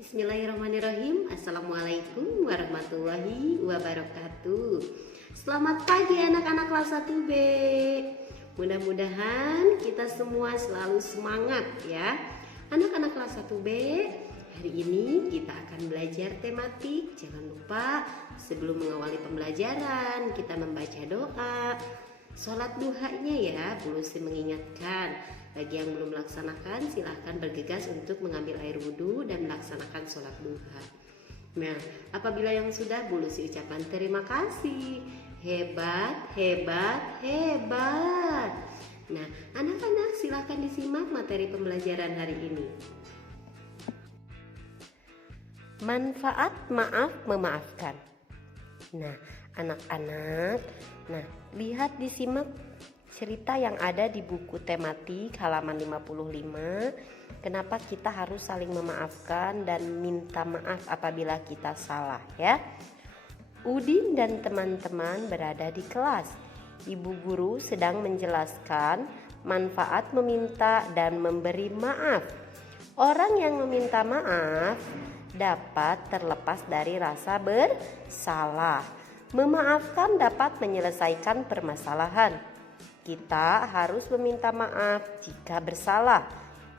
Bismillahirrahmanirrahim. Assalamualaikum warahmatullahi wabarakatuh. Selamat pagi anak-anak kelas 1B. Mudah-mudahan kita semua selalu semangat ya. Anak-anak kelas 1B, hari ini kita akan belajar tematik. Jangan lupa sebelum mengawali pembelajaran kita membaca doa. Sholat duhanya ya, Bu Lucy mengingatkan. Bagi yang belum melaksanakan, silahkan bergegas untuk mengambil air wudhu dan melaksanakan sholat duha. Nah, apabila yang sudah, Bu Lucy ucapkan terima kasih. Hebat, hebat, hebat. Nah, anak-anak silahkan disimak materi pembelajaran hari ini. Manfaat maaf memaafkan. Nah, anak-anak, lihat disimak cerita yang ada di buku tematik halaman 55. Kenapa kita harus saling memaafkan dan minta maaf apabila kita salah ya. Udin dan teman-teman berada di kelas. Ibu guru sedang menjelaskan manfaat meminta dan memberi maaf. Orang yang meminta maaf dapat terlepas dari rasa bersalah. Memaafkan dapat menyelesaikan permasalahan. Kita harus meminta maaf jika bersalah.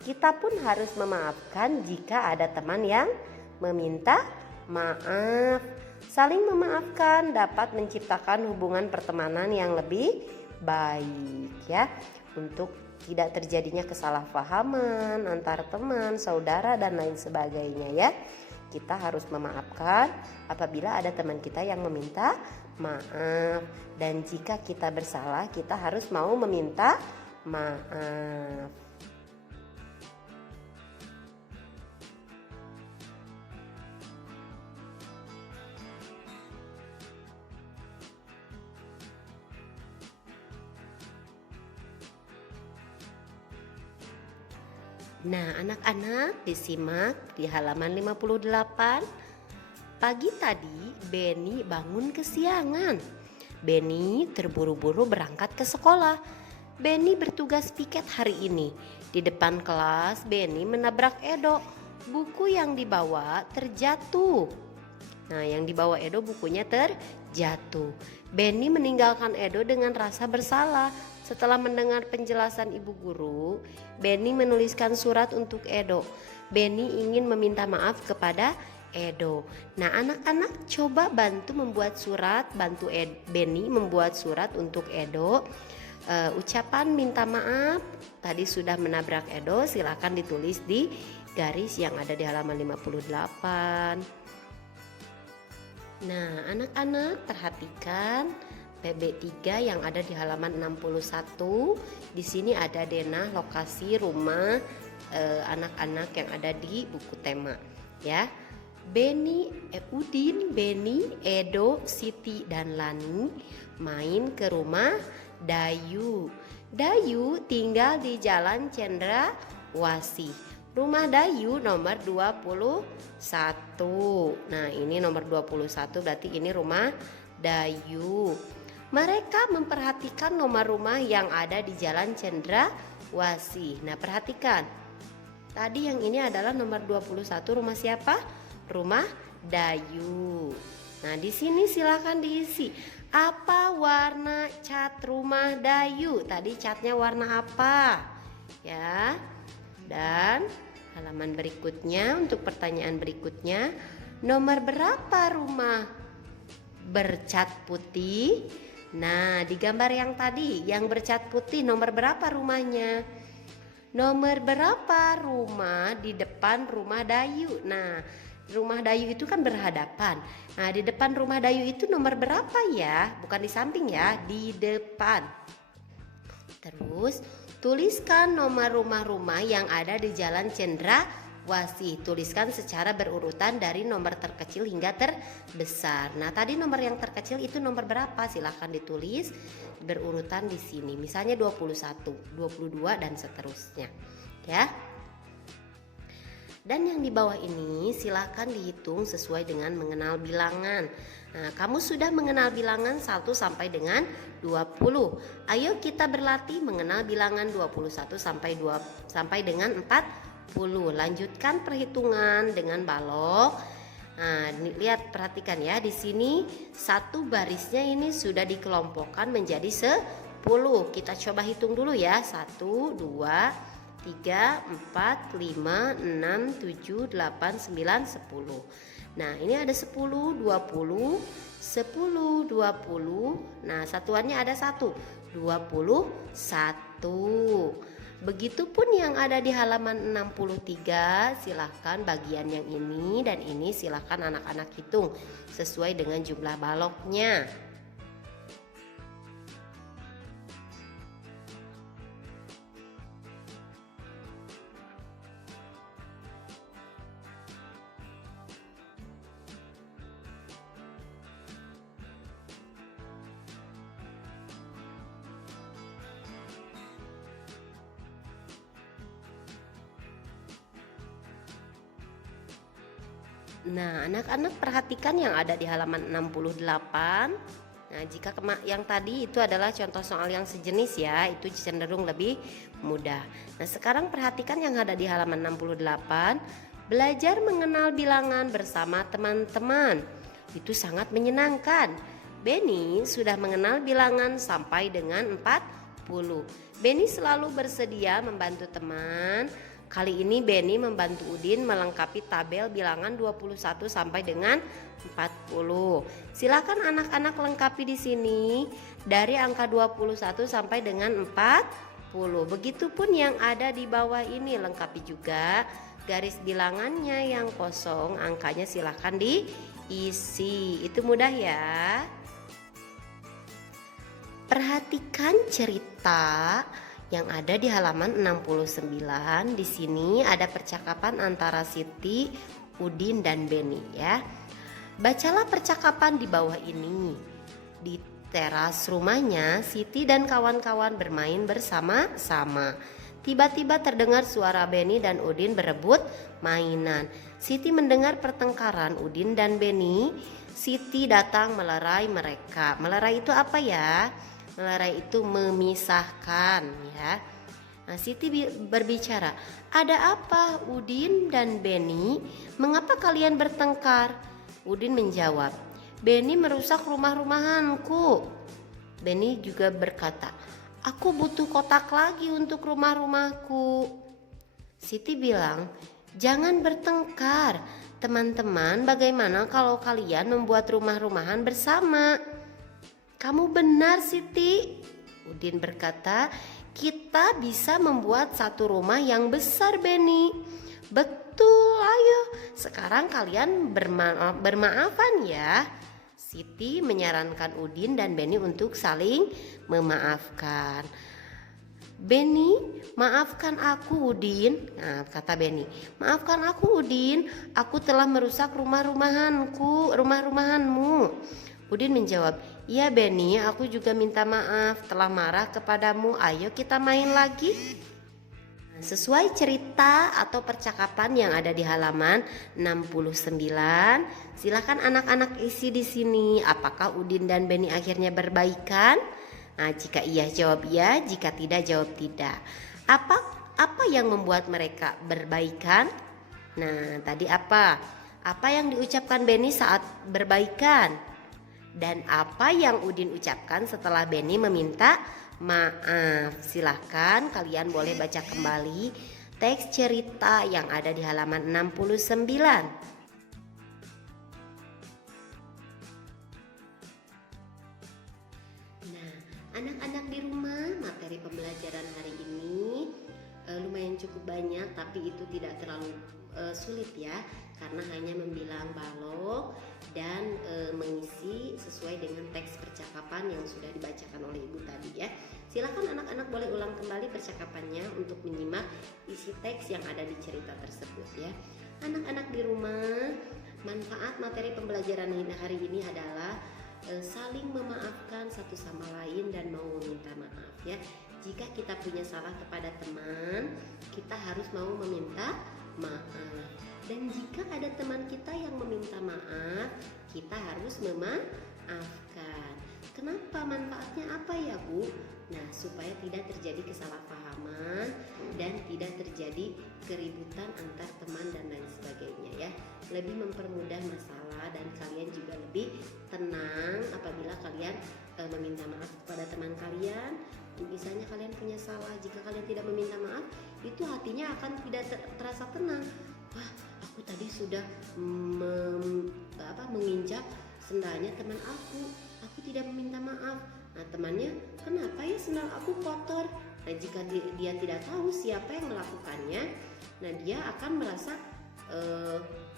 Kita pun harus memaafkan jika ada teman yang meminta maaf. Saling memaafkan dapat menciptakan hubungan pertemanan yang lebih baik ya. Untuk tidak terjadinya kesalahpahaman antar teman, saudara dan lain sebagainya ya. Kita harus memaafkan apabila ada teman kita yang meminta maaf, dan jika kita bersalah kita harus mau meminta maaf. Nah, anak-anak disimak di halaman 58. Pagi tadi Benny bangun kesiangan. Benny terburu-buru berangkat ke sekolah. Benny bertugas piket hari ini. Di depan kelas Benny menabrak Edo. Buku yang dibawa terjatuh. Nah, yang dibawa Edo bukunya terjatuh. Benny meninggalkan Edo dengan rasa bersalah. Setelah mendengar penjelasan ibu guru, Benny menuliskan surat untuk Edo. Benny ingin meminta maaf kepada Edo. Nah, anak-anak coba bantu membuat surat, Benny membuat surat untuk Edo. Ucapan minta maaf tadi sudah menabrak Edo, silakan ditulis di garis yang ada di halaman 58. Nah, anak-anak perhatikan PB3 yang ada di halaman 61. Di sini ada denah lokasi rumah anak-anak yang ada di buku tema ya. Udin, Benny, Edo, Siti dan Lani main ke rumah Dayu. Dayu tinggal di Jalan Cendrawasih. Rumah Dayu nomor 21. Nah, ini nomor 21 berarti ini rumah Dayu. Mereka memperhatikan nomor rumah yang ada di Jalan Cendrawasih. Nah, perhatikan. Tadi yang ini adalah nomor 21, rumah siapa? Rumah Dayu. Nah, di sini silakan diisi. Apa warna cat rumah Dayu? Tadi catnya warna apa? Ya. Dan halaman berikutnya untuk pertanyaan berikutnya, nomor berapa rumah bercat putih? Nah, di gambar yang tadi yang bercat putih nomor berapa rumahnya? Nomor berapa rumah di depan rumah Dayu? Nah, rumah Dayu itu kan berhadapan. Nah, di depan rumah Dayu itu nomor berapa ya? Bukan di samping ya, di depan. Terus tuliskan nomor rumah-rumah yang ada di Jalan Cendrawasih. Tuliskan secara berurutan dari nomor terkecil hingga terbesar. Nah, tadi nomor yang terkecil itu nomor berapa? Silahkan ditulis berurutan di sini. Misalnya 21, 22 dan seterusnya. Ya. Dan yang di bawah ini silahkan dihitung sesuai dengan mengenal bilangan. Nah, kamu sudah mengenal bilangan 1 sampai dengan 20. Ayo kita berlatih mengenal bilangan 21 sampai dengan 40. Lanjutkan perhitungan dengan balok. Nah, lihat, perhatikan ya, di sini satu barisnya ini sudah dikelompokkan menjadi 10. Kita coba hitung dulu ya. 1, 2, 3, 4, 5, 6, 7, 8, 9, 10. Nah, ini ada 10, 20, 10, 20. Nah, satuannya ada 1, 21. Begitupun yang ada di halaman 63, silahkan bagian yang ini dan ini silahkan anak-anak hitung sesuai dengan jumlah baloknya. Nah, anak-anak perhatikan yang ada di halaman 68. Nah, jika yang tadi itu adalah contoh soal yang sejenis ya, itu cenderung lebih mudah. Nah, sekarang perhatikan yang ada di halaman 68. Belajar mengenal bilangan bersama teman-teman. Itu sangat menyenangkan. Benny sudah mengenal bilangan sampai dengan 40. Benny selalu bersedia membantu teman. Kali ini Benny membantu Udin melengkapi tabel bilangan 21 sampai dengan 40. Silakan anak-anak lengkapi di sini dari angka 21 sampai dengan 40. Begitupun yang ada di bawah ini, lengkapi juga garis bilangannya yang kosong, angkanya silakan diisi. Itu mudah ya. Perhatikan cerita yang ada di halaman 69. Di sini ada percakapan antara Siti, Udin, dan Benny ya. Bacalah percakapan di bawah ini. Di teras rumahnya, Siti dan kawan-kawan bermain bersama-sama. Tiba-tiba terdengar suara Benny dan Udin berebut mainan. Siti mendengar pertengkaran Udin dan Benny. Siti datang melerai mereka. Melerai itu apa ya? Melerai itu memisahkan ya. Nah, Siti berbicara, "Ada apa Udin dan Benny? Mengapa kalian bertengkar?" Udin menjawab, "Benny merusak rumah-rumahanku." Benny juga berkata, "Aku butuh kotak lagi untuk rumah-rumahku." Siti bilang, "Jangan bertengkar. Teman-teman, bagaimana kalau kalian membuat rumah-rumahan bersama?" "Kamu benar, Siti." Udin berkata, "Kita bisa membuat satu rumah yang besar, Benny." "Betul, ayo. Sekarang kalian bermaafan ya." Siti menyarankan Udin dan Benny untuk saling memaafkan. "Benny, maafkan aku, Udin." Nah, kata Benny, "Maafkan aku, Udin. Aku telah merusak rumah-rumahanmu." Udin menjawab, "Iya Benny, aku juga minta maaf telah marah kepadamu. Ayo kita main lagi." Sesuai cerita atau percakapan yang ada di halaman 69, silakan anak-anak isi di sini. Apakah Udin dan Benny akhirnya berbaikan? Nah, jika iya jawab iya, jika tidak jawab tidak. Apa yang membuat mereka berbaikan? Nah, tadi apa? Apa yang diucapkan Benny saat berbaikan? Dan apa yang Udin ucapkan setelah Benny meminta maaf? Silahkan kalian boleh baca kembali teks cerita yang ada di halaman 69. Nah, anak-anak di rumah, materi pembelajaran hari ini lumayan cukup banyak, tapi itu tidak terlalu sulit ya, karena hanya membilang balok dan mengisi sesuai dengan teks percakapan yang sudah dibacakan oleh ibu tadi ya. Silakan anak-anak boleh ulang kembali percakapannya untuk menyimak isi teks yang ada di cerita tersebut ya. Anak-anak di rumah, manfaat materi pembelajaran hari ini adalah saling memaafkan satu sama lain dan mau meminta maaf ya. Jika kita punya salah kepada teman, kita harus mau meminta maaf. Dan jika ada teman kita yang meminta maaf, kita harus memaafkan. Kenapa? Manfaatnya apa ya, Bu? Nah, supaya tidak terjadi kesalahpahaman dan tidak terjadi keributan antar teman dan lain sebagainya ya. Lebih mempermudah masalah dan kalian juga lebih tenang apabila kalian meminta maaf kepada teman kalian. Misalnya kalian punya salah, jika kalian tidak meminta maaf, itu hatinya akan tidak terasa tenang. Wah, aku tadi sudah menginjak sendalnya teman aku tidak meminta maaf. Nah, temannya, kenapa ya sendal aku kotor? Nah, jika dia tidak tahu siapa yang melakukannya, nah dia akan merasa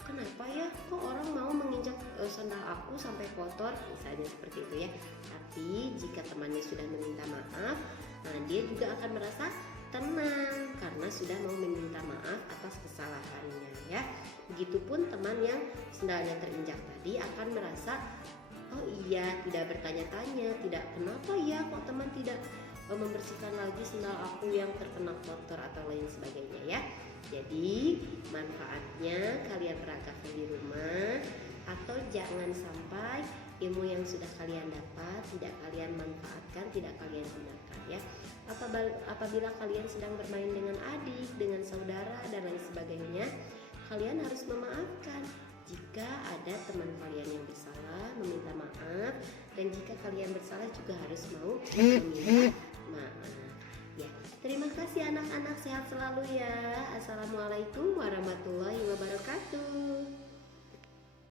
kenapa ya kok orang mau menginjak sandal aku sampai kotor, misalnya seperti itu ya. Tapi jika temannya sudah meminta maaf, nah dia juga akan merasa tenang karena sudah mau meminta maaf atas kesalahannya ya. Begitupun teman yang sendalnya terinjak tadi akan merasa, oh iya, tidak bertanya-tanya, tidak kenapa ya kok teman tidak membersihkan lagi sendal aku yang terkena kotor atau lain sebagainya ya. Jadi manfaatnya kalian praktekkan di rumah, atau jangan sampai ilmu yang sudah kalian dapat tidak kalian manfaatkan, tidak kalian gunakan ya. Apabila kalian sedang bermain dengan adik, dengan saudara dan lain sebagainya, kalian harus memaafkan. Jika ada teman kalian yang bersalah, meminta maaf, dan jika kalian bersalah juga harus mau meminta maaf. Ya, terima kasih anak-anak, sehat selalu ya. Assalamualaikum warahmatullahi wabarakatuh.